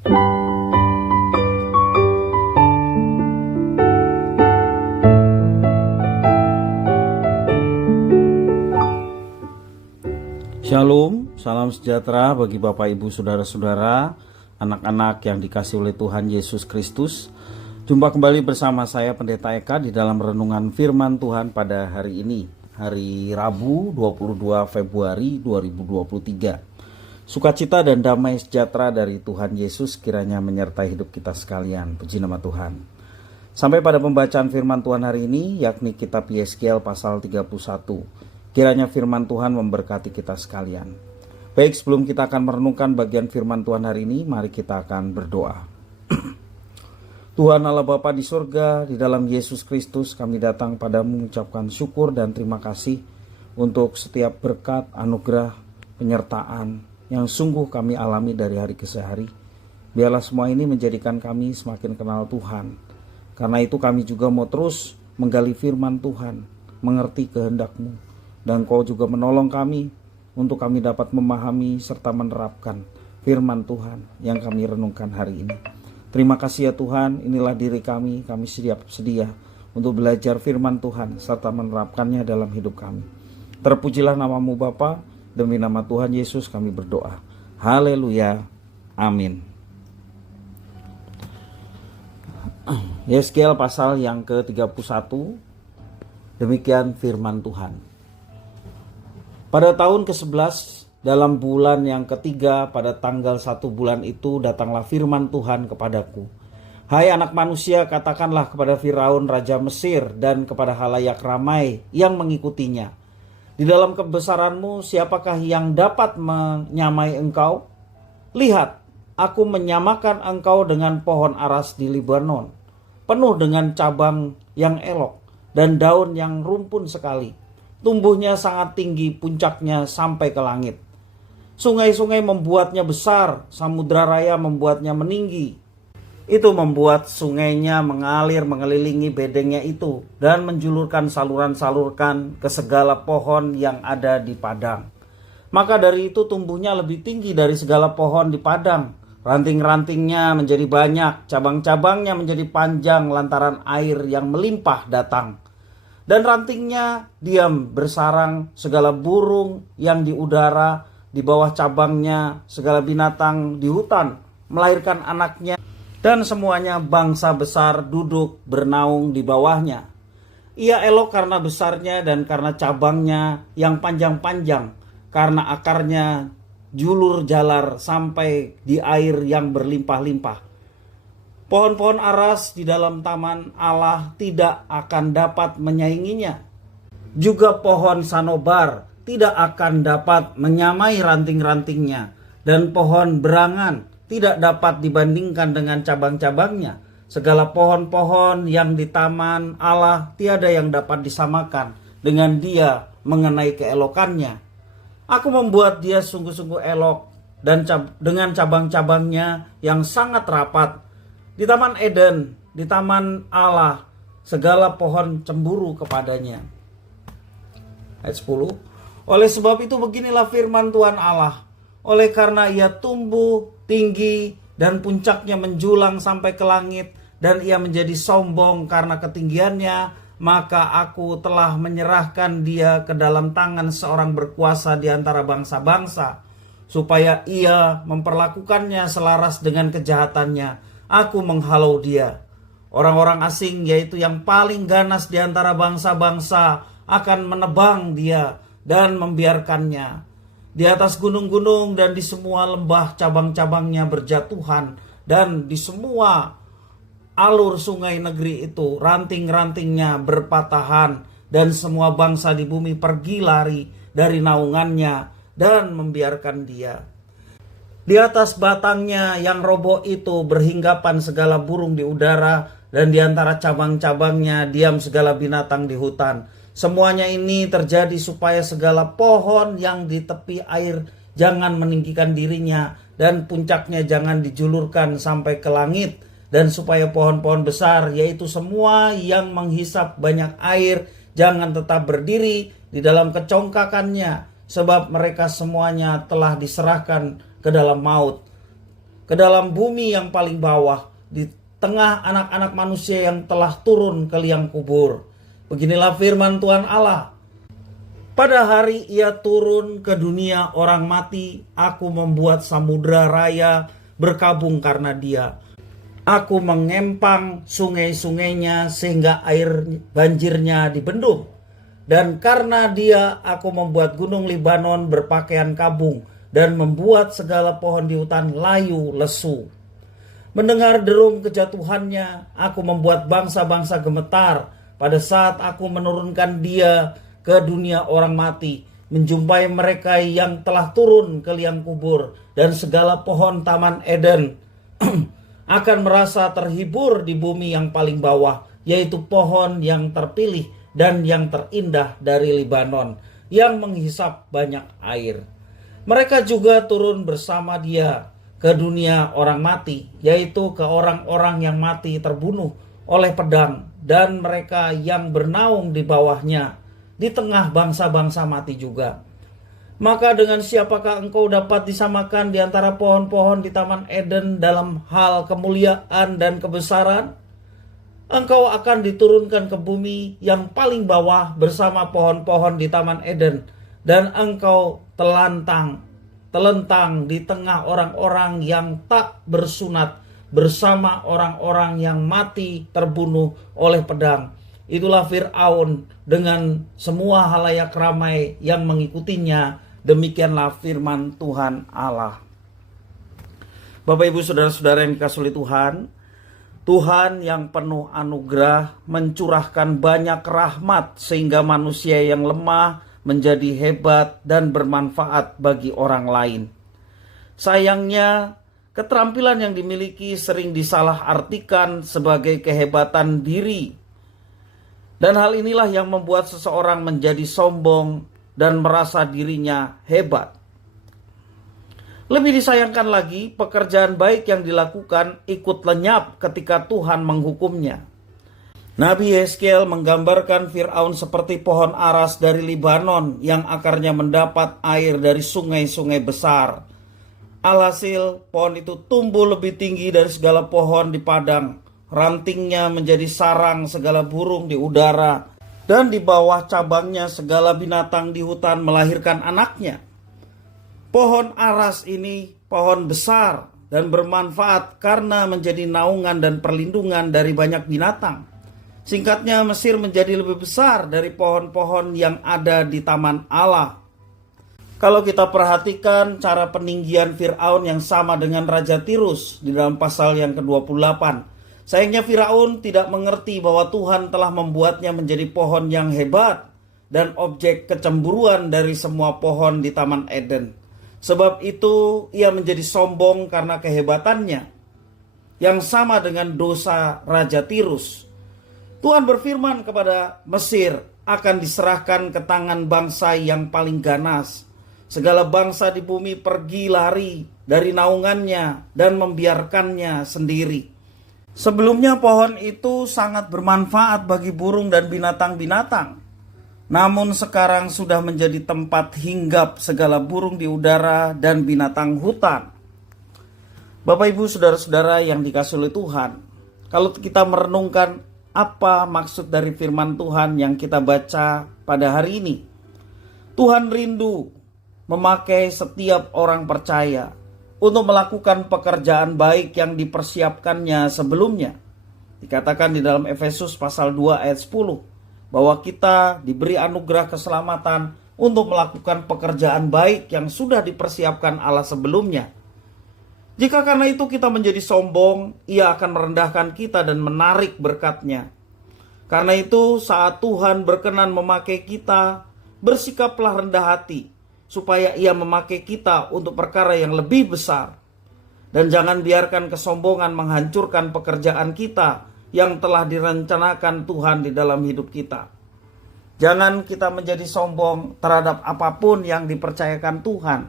Shalom, salam sejahtera bagi Bapak Ibu Saudara-saudara, anak-anak yang dikasihi oleh Tuhan Yesus Kristus. Jumpa kembali bersama saya Pendeta Eka di dalam renungan firman Tuhan pada hari ini, hari Rabu 22 Februari 2023. Sukacita dan damai sejahtera dari Tuhan Yesus kiranya menyertai hidup kita sekalian. Puji nama Tuhan. Sampai pada pembacaan firman Tuhan hari ini, yakni kitab Yeskiel pasal 31. Kiranya firman Tuhan memberkati kita sekalian. Baik, sebelum kita akan merenungkan bagian firman Tuhan hari ini, mari kita akan berdoa. Tuhan Allah Bapa di surga, di dalam Yesus Kristus kami datang padamu mengucapkan syukur dan terima kasih untuk setiap berkat, anugerah, penyertaan yang sungguh kami alami dari hari ke hari. Biarlah semua ini menjadikan kami semakin kenal Tuhan. Karena itu kami juga mau terus menggali firman Tuhan, mengerti kehendak-Mu. Dan Kau juga menolong kami untuk kami dapat memahami serta menerapkan firman Tuhan yang kami renungkan hari ini. Terima kasih ya Tuhan, inilah diri kami siap sedia untuk belajar firman Tuhan serta menerapkannya dalam hidup kami. Terpujilah nama-Mu Bapa, demi nama Tuhan Yesus kami berdoa. Haleluya, amin. Yeskiel pasal yang ke-31, demikian firman Tuhan. Pada tahun ke-11, dalam bulan yang ketiga, pada tanggal 1 bulan itu, datanglah firman Tuhan kepadaku. Hai anak manusia, katakanlah kepada Firaun Raja Mesir dan kepada halayak ramai yang mengikutinya. Di dalam kebesaranmu, siapakah yang dapat menyamai engkau? Lihat, aku menyamakan engkau dengan pohon aras di Libanon, penuh dengan cabang yang elok dan daun yang rumpun sekali. Tumbuhnya sangat tinggi, puncaknya sampai ke langit. Sungai-sungai membuatnya besar, samudra raya membuatnya meninggi. Itu membuat sungainya mengalir mengelilingi bedengnya itu dan menjulurkan saluran-saluran ke segala pohon yang ada di padang. Maka dari itu tumbuhnya lebih tinggi dari segala pohon di padang. Ranting-rantingnya menjadi banyak, cabang-cabangnya menjadi panjang lantaran air yang melimpah datang. Dan rantingnya diam bersarang segala burung yang di udara, di bawah cabangnya segala binatang di hutan melahirkan anaknya, dan semuanya bangsa besar duduk bernaung di bawahnya. Ia elok karena besarnya dan karena cabangnya yang panjang-panjang, karena akarnya julur jalar sampai di air yang berlimpah-limpah. Pohon-pohon aras di dalam taman Allah tidak akan dapat menyainginya. Juga pohon sanobar tidak akan dapat menyamai ranting-rantingnya. Dan pohon berangan tidak dapat dibandingkan dengan cabang-cabangnya. Segala pohon-pohon yang di taman Allah tiada yang dapat disamakan dengan dia mengenai keelokannya. Aku membuat dia sungguh-sungguh elok dan dengan cabang-cabangnya yang sangat rapat. Di Taman Eden, di Taman Allah, segala pohon cemburu kepadanya. Ayat 10. Oleh sebab itu beginilah firman Tuhan Allah. Oleh karena ia tumbuh tinggi dan puncaknya menjulang sampai ke langit, dan ia menjadi sombong karena ketinggiannya, maka aku telah menyerahkan dia ke dalam tangan seorang berkuasa di antara bangsa-bangsa, supaya ia memperlakukannya selaras dengan kejahatannya. Aku menghalau dia. Orang-orang asing, yaitu yang paling ganas di antara bangsa-bangsa, akan menebang dia dan membiarkannya. Di atas gunung-gunung dan di semua lembah cabang-cabangnya berjatuhan, dan di semua alur sungai negeri itu ranting-rantingnya berpatahan, dan semua bangsa di bumi pergi lari dari naungannya dan membiarkan dia. Di atas batangnya yang roboh itu berhinggapan segala burung di udara, dan di antara cabang-cabangnya diam segala binatang di hutan. Semuanya ini terjadi supaya segala pohon yang di tepi air jangan meninggikan dirinya, dan puncaknya jangan dijulurkan sampai ke langit, dan supaya pohon-pohon besar, yaitu semua yang menghisap banyak air, jangan tetap berdiri di dalam kecongkakannya, sebab mereka semuanya telah diserahkan ke dalam maut. ke dalam bumi yang paling bawah, di tengah anak-anak manusia yang telah turun ke liang kubur. Beginilah firman Tuhan Allah. Pada hari ia turun ke dunia orang mati, aku membuat samudra raya berkabung karena dia. Aku mengempang sungai-sungainya sehingga air banjirnya dibendung. Dan karena dia aku membuat gunung Libanon berpakaian kabung dan membuat segala pohon di hutan layu lesu. Mendengar derum kejatuhannya, aku membuat bangsa-bangsa gemetar pada saat aku menurunkan dia ke dunia orang mati, menjumpai mereka yang telah turun ke liang kubur, dan segala pohon taman Eden akan merasa terhibur di bumi yang paling bawah, yaitu pohon yang terpilih dan yang terindah dari Libanon, yang menghisap banyak air. Mereka juga turun bersama dia ke dunia orang mati, yaitu ke orang-orang yang mati terbunuh oleh pedang, dan mereka yang bernaung di bawahnya, di tengah bangsa-bangsa mati juga. Maka dengan siapakah engkau dapat disamakan di antara pohon-pohon di Taman Eden dalam hal kemuliaan dan kebesaran? Engkau akan diturunkan ke bumi yang paling bawah bersama pohon-pohon di Taman Eden, dan engkau telentang di tengah orang-orang yang tak bersunat bersama orang-orang yang mati terbunuh oleh pedang. Itulah Fir'aun dengan semua halayak ramai yang mengikutinya. Demikianlah firman Tuhan Allah. Bapak Ibu saudara-saudara yang dikasihi oleh Tuhan, Tuhan yang penuh anugerah mencurahkan banyak rahmat sehingga manusia yang lemah menjadi hebat dan bermanfaat bagi orang lain. Sayangnya, keterampilan yang dimiliki sering disalahartikan sebagai kehebatan diri. Dan hal inilah yang membuat seseorang menjadi sombong dan merasa dirinya hebat. Lebih disayangkan lagi, pekerjaan baik yang dilakukan ikut lenyap ketika Tuhan menghukumnya. Nabi Yeskiel menggambarkan Fir'aun seperti pohon aras dari Libanon yang akarnya mendapat air dari sungai-sungai besar. Alhasil, pohon itu tumbuh lebih tinggi dari segala pohon di padang. Rantingnya menjadi sarang segala burung di udara. Dan di bawah cabangnya segala binatang di hutan melahirkan anaknya. Pohon aras ini pohon besar dan bermanfaat karena menjadi naungan dan perlindungan dari banyak binatang. Singkatnya, Mesir menjadi lebih besar dari pohon-pohon yang ada di Taman Allah. Kalau kita perhatikan cara peninggian Fir'aun yang sama dengan Raja Tirus di dalam pasal yang ke-28. Sayangnya Firaun tidak mengerti bahwa Tuhan telah membuatnya menjadi pohon yang hebat dan objek kecemburuan dari semua pohon di Taman Eden. Sebab itu ia menjadi sombong karena kehebatannya, yang sama dengan dosa Raja Tirus. Tuhan berfirman kepada Mesir akan diserahkan ke tangan bangsa yang paling ganas. Segala bangsa di bumi pergi lari dari naungannya dan membiarkannya sendiri. Sebelumnya pohon itu sangat bermanfaat bagi burung dan binatang-binatang. Namun sekarang sudah menjadi tempat hinggap segala burung di udara dan binatang hutan. Bapak Ibu saudara-saudara yang dikasihi oleh Tuhan, kalau kita merenungkan apa maksud dari firman Tuhan yang kita baca pada hari ini, Tuhan rindu memakai setiap orang percaya untuk melakukan pekerjaan baik yang dipersiapkannya sebelumnya. Dikatakan di dalam Efesus pasal 2 ayat 10 bahwa kita diberi anugerah keselamatan untuk melakukan pekerjaan baik yang sudah dipersiapkan Allah sebelumnya. Jika karena itu kita menjadi sombong, Ia akan merendahkan kita dan menarik berkat-Nya. Karena itu saat Tuhan berkenan memakai kita, bersikaplah rendah hati, supaya Ia memakai kita untuk perkara yang lebih besar. Dan jangan biarkan kesombongan menghancurkan pekerjaan kita yang telah direncanakan Tuhan di dalam hidup kita. Jangan kita menjadi sombong terhadap apapun yang dipercayakan Tuhan.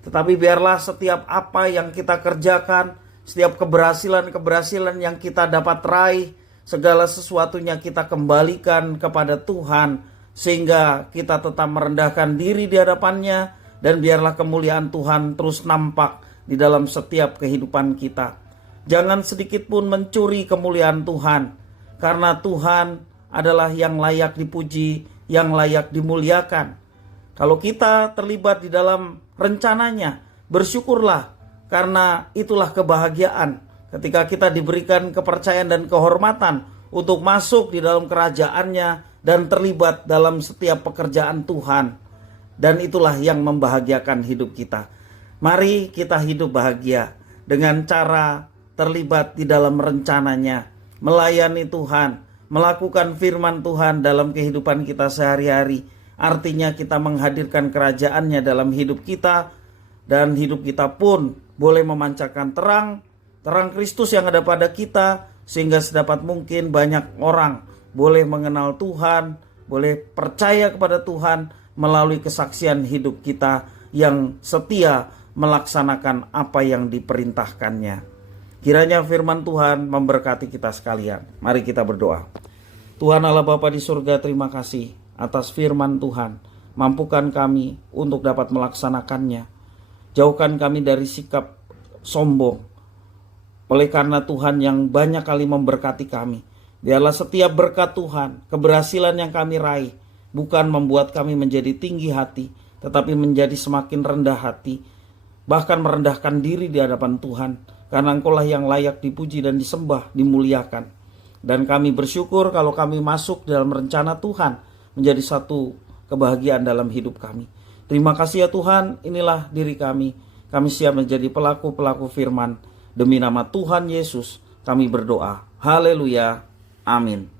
Tetapi biarlah setiap apa yang kita kerjakan, setiap keberhasilan-keberhasilan yang kita dapat raih, segala sesuatunya kita kembalikan kepada Tuhan, sehingga kita tetap merendahkan diri di hadapannya, dan biarlah kemuliaan Tuhan terus nampak di dalam setiap kehidupan kita. Jangan sedikit pun mencuri kemuliaan Tuhan, karena Tuhan adalah yang layak dipuji, yang layak dimuliakan. Kalau kita terlibat di dalam rencananya, bersyukurlah, karena itulah kebahagiaan ketika kita diberikan kepercayaan dan kehormatan untuk masuk di dalam kerajaannya dan terlibat dalam setiap pekerjaan Tuhan. Dan itulah yang membahagiakan hidup kita. Mari kita hidup bahagia dengan cara terlibat di dalam rencananya, melayani Tuhan, melakukan firman Tuhan dalam kehidupan kita sehari-hari. Artinya kita menghadirkan kerajaannya dalam hidup kita, dan hidup kita pun boleh memancarkan terang Kristus yang ada pada kita, sehingga sedapat mungkin banyak orang boleh mengenal Tuhan, boleh percaya kepada Tuhan melalui kesaksian hidup kita yang setia melaksanakan apa yang diperintahkannya. Kiranya firman Tuhan memberkati kita sekalian. Mari kita berdoa. Tuhan Allah Bapa di surga, terima kasih atas firman Tuhan. Mampukan kami untuk dapat melaksanakannya. Jauhkan kami dari sikap sombong. Oleh karena Tuhan yang banyak kali memberkati kami. Biarlah setiap berkat Tuhan, keberhasilan yang kami raih, bukan membuat kami menjadi tinggi hati, tetapi menjadi semakin rendah hati. Bahkan merendahkan diri di hadapan Tuhan. Karena Engkaulah yang layak dipuji dan disembah, dimuliakan. Dan kami bersyukur kalau kami masuk dalam rencana Tuhan, menjadi satu kebahagiaan dalam hidup kami. Terima kasih ya Tuhan, inilah diri kami. Kami siap menjadi pelaku-pelaku firman. Demi nama Tuhan Yesus kami berdoa. Haleluya. Amin.